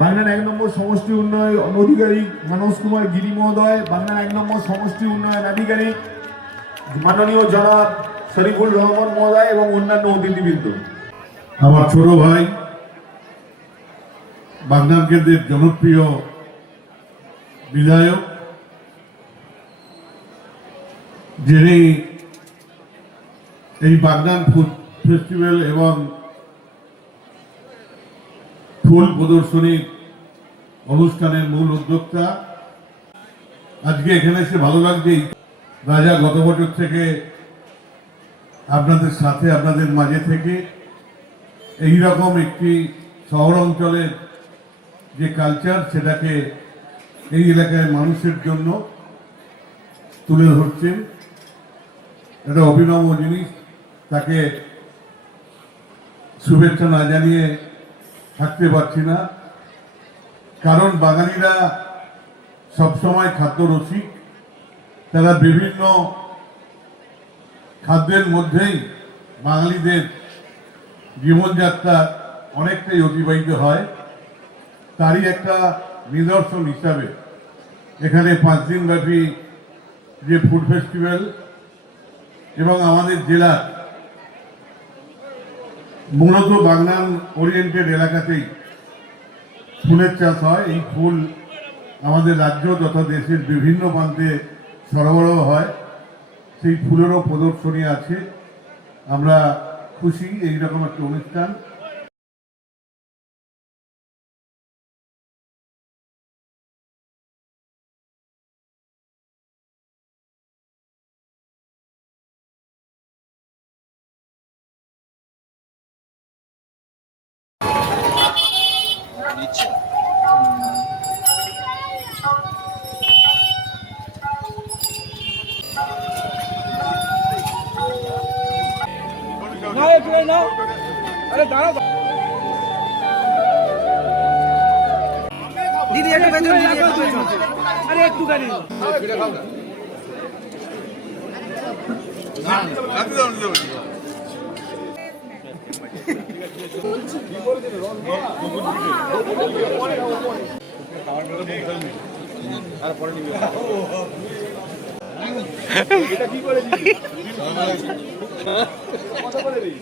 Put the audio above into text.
বাগনান 1 নম্বর সমষ্টি উন্নয়ন আধিকারিক মানস কুমার গিরি মহোদয়, বাগনান 1 নম্বর সমষ্টি উন্নয়ন আধিকারিক মাননীয় জনাব শরীফুল রহমান মহোদয় এবং অন্যান্য অতিথিবৃন্দ। আমার ছোট ভাই বাগনান কেন্দ্রের জনপ্রিয় বিধায়ক, যিনি এই বাগনান ফুড ফেস্টিভ্যাল এবং ফুল প্রদর্শনীর অনুষ্ঠানের মূল উদ্যোক্তা। আজকে এখানে এসে ভালো লাগছে। রাজা গত বছর থেকে আপনাদের সাথে, আপনাদের মাঝে থেকে এই রকম একটি শহর অঞ্চলের যে কালচার, সেটাকে এই এলাকায় মানুষের জন্য তুলে ধরছেন। এটা অভিনব জিনিস, তাকে শুভেচ্ছা না জানিয়ে থাকতে পারছি না। কারণ বাঙালিরা সবসময় খাদ্য রসিক, তারা বিভিন্ন খাদ্যের মধ্যেই বাঙালিদের জীবনযাত্রা অনেকটাই অতিবাহিত হয়। তারই একটা নিদর্শন হিসাবে এখানে 5 দিন ব্যাপী যে ফুড ফেস্টিভ্যাল এবং আমাদের জেলার মূলত বাগনান ওরিয়েন্টেড এলাকাতেই ফুলের চাষ হয়। এই ফুল আমাদের রাজ্য তথা দেশের বিভিন্ন প্রান্তে সরবরাহ হয়। সেই ফুলেরও প্রদর্শনী আছে। আমরা খুশি এইরকম একটা অনুষ্ঠান। दीदी एक बेचो, दीदी एक बेचो। अरे एक तू करी এটা কি করে দিবি? কথা বলে দিই।